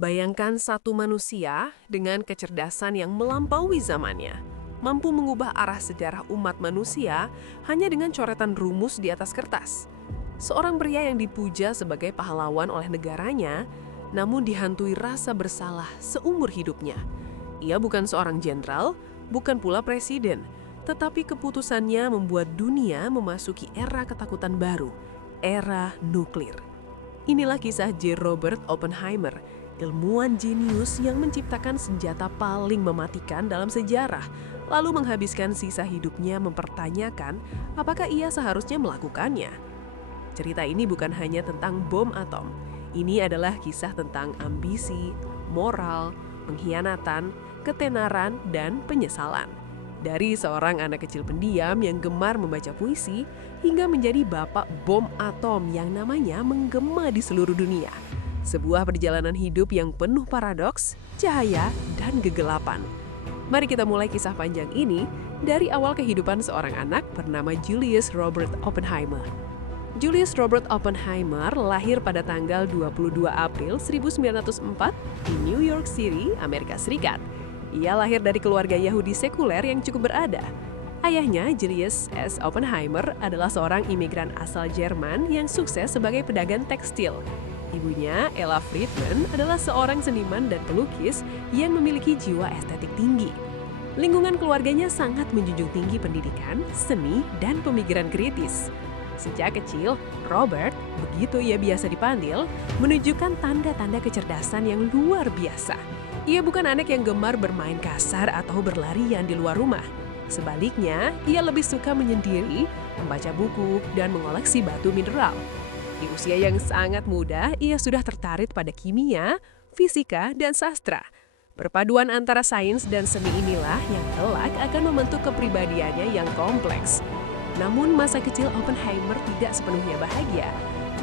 Bayangkan satu manusia dengan kecerdasan yang melampaui zamannya, mampu mengubah arah sejarah umat manusia hanya dengan coretan rumus di atas kertas. Seorang pria yang dipuja sebagai pahlawan oleh negaranya, namun dihantui rasa bersalah seumur hidupnya. Ia bukan seorang jenderal, bukan pula presiden, tetapi keputusannya membuat dunia memasuki era ketakutan baru, era nuklir. Inilah kisah J. Robert Oppenheimer, ilmuwan jenius yang menciptakan senjata paling mematikan dalam sejarah, lalu menghabiskan sisa hidupnya mempertanyakan apakah ia seharusnya melakukannya. Cerita ini bukan hanya tentang bom atom, ini adalah kisah tentang ambisi, moral, pengkhianatan, ketenaran, dan penyesalan. Dari seorang anak kecil pendiam yang gemar membaca puisi, hingga menjadi bapak bom atom yang namanya menggema di seluruh dunia. Sebuah perjalanan hidup yang penuh paradoks, cahaya, dan kegelapan. Mari kita mulai kisah panjang ini dari awal kehidupan seorang anak bernama Julius Robert Oppenheimer. Julius Robert Oppenheimer lahir pada tanggal 22 April 1904 di New York City, Amerika Serikat. Ia lahir dari keluarga Yahudi sekuler yang cukup berada. Ayahnya, Julius S. Oppenheimer, adalah seorang imigran asal Jerman yang sukses sebagai pedagang tekstil. Ibunya, Ella Friedman, adalah seorang seniman dan pelukis yang memiliki jiwa estetik tinggi. Lingkungan keluarganya sangat menjunjung tinggi pendidikan, seni, dan pemikiran kritis. Sejak kecil, Robert, begitu ia biasa dipanggil, menunjukkan tanda-tanda kecerdasan yang luar biasa. Ia bukan anak yang gemar bermain kasar atau berlarian di luar rumah. Sebaliknya, ia lebih suka menyendiri, membaca buku, dan mengoleksi batu mineral. Di usia yang sangat muda, ia sudah tertarik pada kimia, fisika, dan sastra. Perpaduan antara sains dan seni inilah yang kelak akan membentuk kepribadiannya yang kompleks. Namun masa kecil Oppenheimer tidak sepenuhnya bahagia.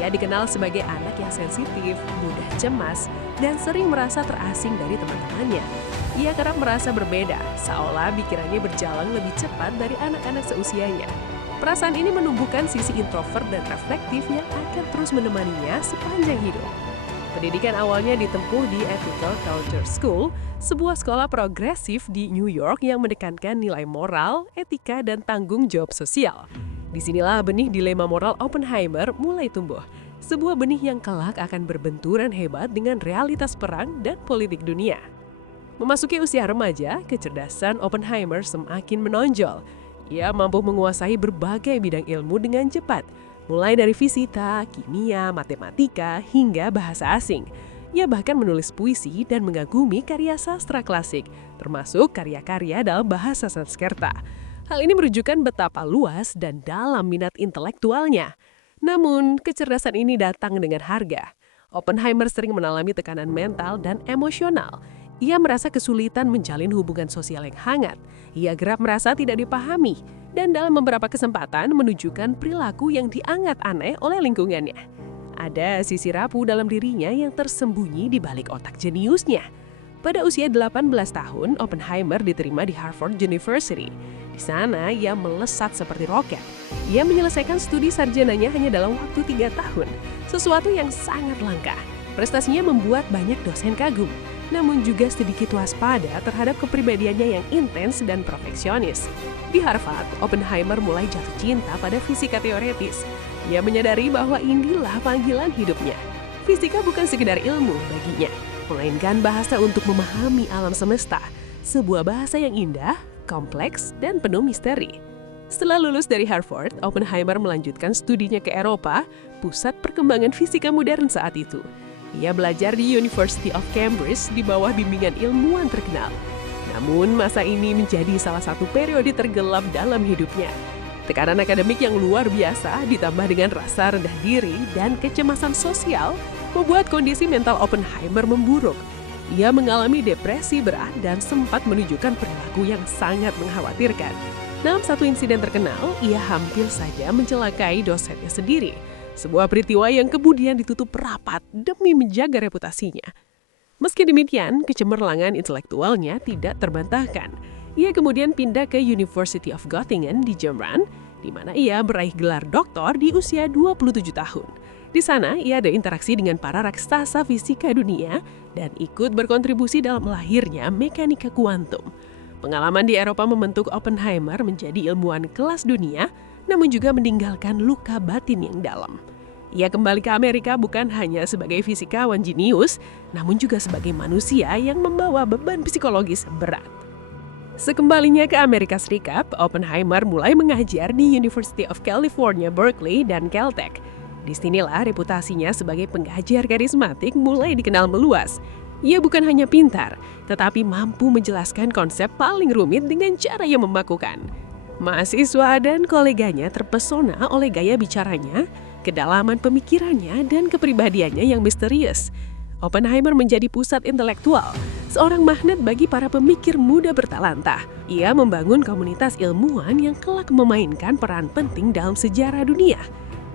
Ia dikenal sebagai anak yang sensitif, mudah cemas, dan sering merasa terasing dari teman-temannya. Ia kerap merasa berbeda, seolah pikirannya berjalan lebih cepat dari anak-anak seusianya. Perasaan ini menumbuhkan sisi introvert dan reflektif yang akan terus menemaninya sepanjang hidup. Pendidikan awalnya ditempuh di Ethical Culture School, sebuah sekolah progresif di New York yang menekankan nilai moral, etika, dan tanggung jawab sosial. Disinilah benih dilema moral Oppenheimer mulai tumbuh. Sebuah benih yang kelak akan berbenturan hebat dengan realitas perang dan politik dunia. Memasuki usia remaja, kecerdasan Oppenheimer semakin menonjol. Ia mampu menguasai berbagai bidang ilmu dengan cepat, mulai dari fisika, kimia, matematika, hingga bahasa asing. Ia bahkan menulis puisi dan mengagumi karya sastra klasik, termasuk karya-karya dalam bahasa Sanskerta. Hal ini menunjukkan betapa luas dan dalam minat intelektualnya. Namun, kecerdasan ini datang dengan harga. Oppenheimer sering mengalami tekanan mental dan emosional. Ia merasa kesulitan menjalin hubungan sosial yang hangat. Ia kerap merasa tidak dipahami, dan dalam beberapa kesempatan menunjukkan perilaku yang dianggap aneh oleh lingkungannya. Ada sisi rapuh dalam dirinya yang tersembunyi di balik otak jeniusnya. Pada usia 18 tahun, Oppenheimer diterima di Harvard University. Di sana, ia melesat seperti roket. Ia menyelesaikan studi sarjananya hanya dalam waktu 3 tahun, sesuatu yang sangat langka. Prestasinya membuat banyak dosen kagum, namun juga sedikit waspada terhadap kepribadiannya yang intens dan perfeksionis. Di Harvard, Oppenheimer mulai jatuh cinta pada fisika teoretis. Ia menyadari bahwa inilah panggilan hidupnya. Fisika bukan sekedar ilmu baginya, melainkan bahasa untuk memahami alam semesta. Sebuah bahasa yang indah, kompleks, dan penuh misteri. Setelah lulus dari Harvard, Oppenheimer melanjutkan studinya ke Eropa, pusat perkembangan fisika modern saat itu. Ia belajar di University of Cambridge di bawah bimbingan ilmuwan terkenal. Namun, masa ini menjadi salah satu periode tergelap dalam hidupnya. Tekanan akademik yang luar biasa ditambah dengan rasa rendah diri dan kecemasan sosial membuat kondisi mental Oppenheimer memburuk. Ia mengalami depresi berat dan sempat menunjukkan perilaku yang sangat mengkhawatirkan. Dalam satu insiden terkenal, ia hampir saja mencelakai dosennya sendiri. Sebuah peristiwa yang kemudian ditutup rapat demi menjaga reputasinya. Meski demikian, kecemerlangan intelektualnya tidak terbantahkan. Ia kemudian pindah ke University of Göttingen di Jerman, di mana ia meraih gelar doktor di usia 27 tahun. Di sana, ia ada interaksi dengan para raksasa fisika dunia, dan ikut berkontribusi dalam lahirnya mekanika kuantum. Pengalaman di Eropa membentuk Oppenheimer menjadi ilmuwan kelas dunia, namun juga meninggalkan luka batin yang dalam. Ia kembali ke Amerika bukan hanya sebagai fisikawan jenius, namun juga sebagai manusia yang membawa beban psikologis berat. Sekembalinya ke Amerika Serikat, Oppenheimer mulai mengajar di University of California, Berkeley, dan Caltech. Disinilah reputasinya sebagai pengajar karismatik mulai dikenal meluas. Ia bukan hanya pintar, tetapi mampu menjelaskan konsep paling rumit dengan cara yang memakukan. Mahasiswa dan koleganya terpesona oleh gaya bicaranya, kedalaman pemikirannya, dan kepribadiannya yang misterius. Oppenheimer menjadi pusat intelektual, seorang magnet bagi para pemikir muda bertalenta. Ia membangun komunitas ilmuwan yang kelak memainkan peran penting dalam sejarah dunia.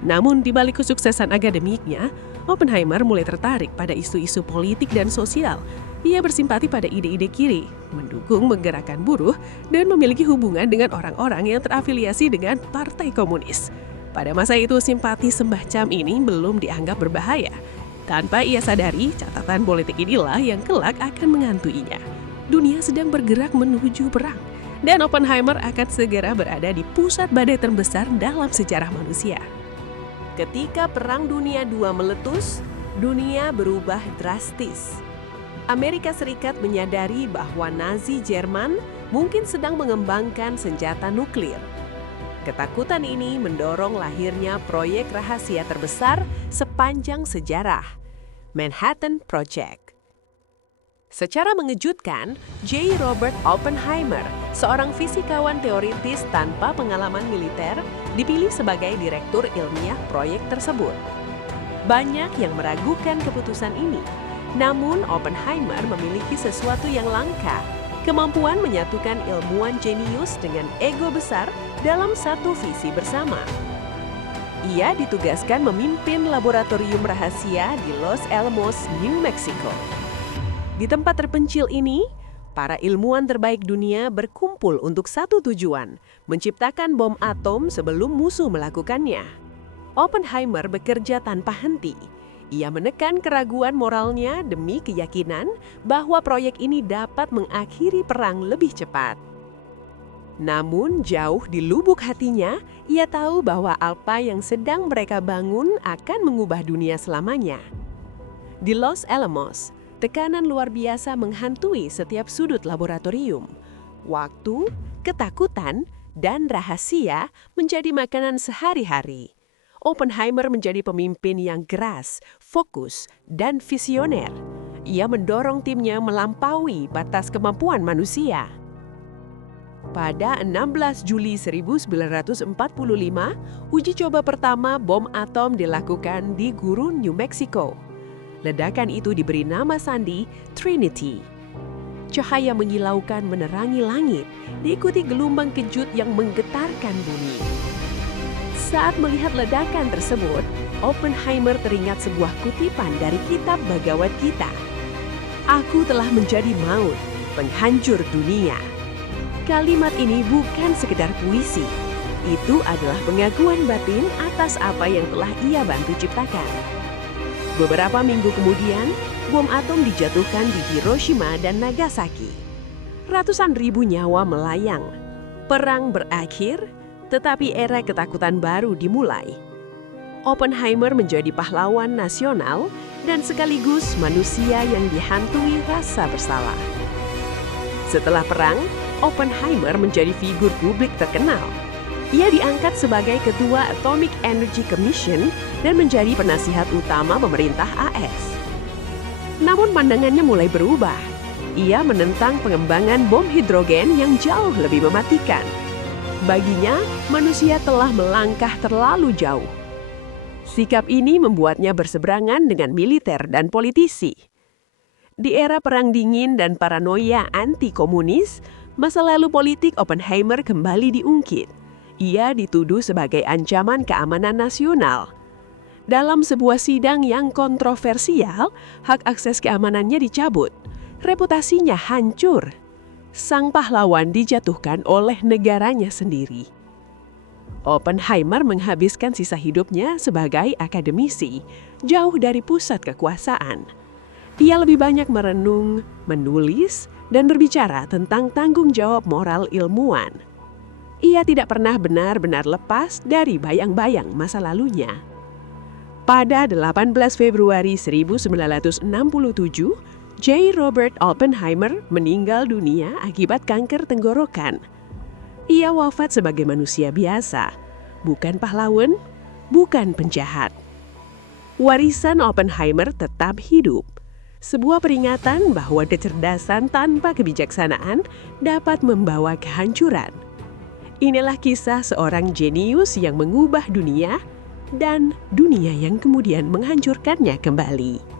Namun di balik kesuksesan akademiknya, Oppenheimer mulai tertarik pada isu-isu politik dan sosial. Ia bersimpati pada ide-ide kiri, mendukung menggerakkan buruh, dan memiliki hubungan dengan orang-orang yang terafiliasi dengan Partai Komunis. Pada masa itu, simpati semacam ini belum dianggap berbahaya. Tanpa ia sadari, catatan politik inilah yang kelak akan menghantainya. Dunia sedang bergerak menuju perang, dan Oppenheimer akan segera berada di pusat badai terbesar dalam sejarah manusia. Ketika Perang Dunia II meletus, dunia berubah drastis. Amerika Serikat menyadari bahwa Nazi Jerman mungkin sedang mengembangkan senjata nuklir. Ketakutan ini mendorong lahirnya proyek rahasia terbesar sepanjang sejarah, Manhattan Project. Secara mengejutkan, J. Robert Oppenheimer, seorang fisikawan teoritis tanpa pengalaman militer, dipilih sebagai direktur ilmiah proyek tersebut. Banyak yang meragukan keputusan ini, namun Oppenheimer memiliki sesuatu yang langka, kemampuan menyatukan ilmuwan jenius dengan ego besar dalam satu visi bersama. Ia ditugaskan memimpin laboratorium rahasia di Los Alamos, New Mexico. Di tempat terpencil ini, para ilmuwan terbaik dunia berkumpul untuk satu tujuan, menciptakan bom atom sebelum musuh melakukannya. Oppenheimer bekerja tanpa henti. Ia menekan keraguan moralnya demi keyakinan bahwa proyek ini dapat mengakhiri perang lebih cepat. Namun jauh di lubuk hatinya, ia tahu bahwa apa yang sedang mereka bangun akan mengubah dunia selamanya. Di Los Alamos, tekanan luar biasa menghantui setiap sudut laboratorium. Waktu, ketakutan, dan rahasia menjadi makanan sehari-hari. Oppenheimer menjadi pemimpin yang keras, fokus, dan visioner. Ia mendorong timnya melampaui batas kemampuan manusia. Pada 16 Juli 1945, uji coba pertama bom atom dilakukan di gurun New Mexico. Ledakan itu diberi nama sandi Trinity. Cahaya menyilaukan menerangi langit, diikuti gelombang kejut yang menggetarkan bumi. Saat melihat ledakan tersebut, Oppenheimer teringat sebuah kutipan dari kitab Bhagavad Gita. "Aku telah menjadi maut, penghancur dunia." Kalimat ini bukan sekedar puisi. Itu adalah pengakuan batin atas apa yang telah ia bantu ciptakan. Beberapa minggu kemudian, bom atom dijatuhkan di Hiroshima dan Nagasaki. Ratusan ribu nyawa melayang. Perang berakhir, tetapi era ketakutan baru dimulai. Oppenheimer menjadi pahlawan nasional dan sekaligus manusia yang dihantui rasa bersalah. Setelah perang, Oppenheimer menjadi figur publik terkenal. Ia diangkat sebagai Ketua Atomic Energy Commission dan menjadi penasihat utama pemerintah AS. Namun pandangannya mulai berubah. Ia menentang pengembangan bom hidrogen yang jauh lebih mematikan. Baginya, manusia telah melangkah terlalu jauh. Sikap ini membuatnya berseberangan dengan militer dan politisi. Di era Perang Dingin dan paranoia anti-komunis, masa lalu politik Oppenheimer kembali diungkit. Ia dituduh sebagai ancaman keamanan nasional. Dalam sebuah sidang yang kontroversial, hak akses keamanannya dicabut. Reputasinya hancur. Sang pahlawan dijatuhkan oleh negaranya sendiri. Oppenheimer menghabiskan sisa hidupnya sebagai akademisi, jauh dari pusat kekuasaan. Ia lebih banyak merenung, menulis, dan berbicara tentang tanggung jawab moral ilmuwan. Ia tidak pernah benar-benar lepas dari bayang-bayang masa lalunya. Pada 18 Februari 1967, J. Robert Oppenheimer meninggal dunia akibat kanker tenggorokan. Ia wafat sebagai manusia biasa, bukan pahlawan, bukan penjahat. Warisan Oppenheimer tetap hidup. Sebuah peringatan bahwa kecerdasan tanpa kebijaksanaan dapat membawa kehancuran. Inilah kisah seorang jenius yang mengubah dunia dan dunia yang kemudian menghancurkannya kembali.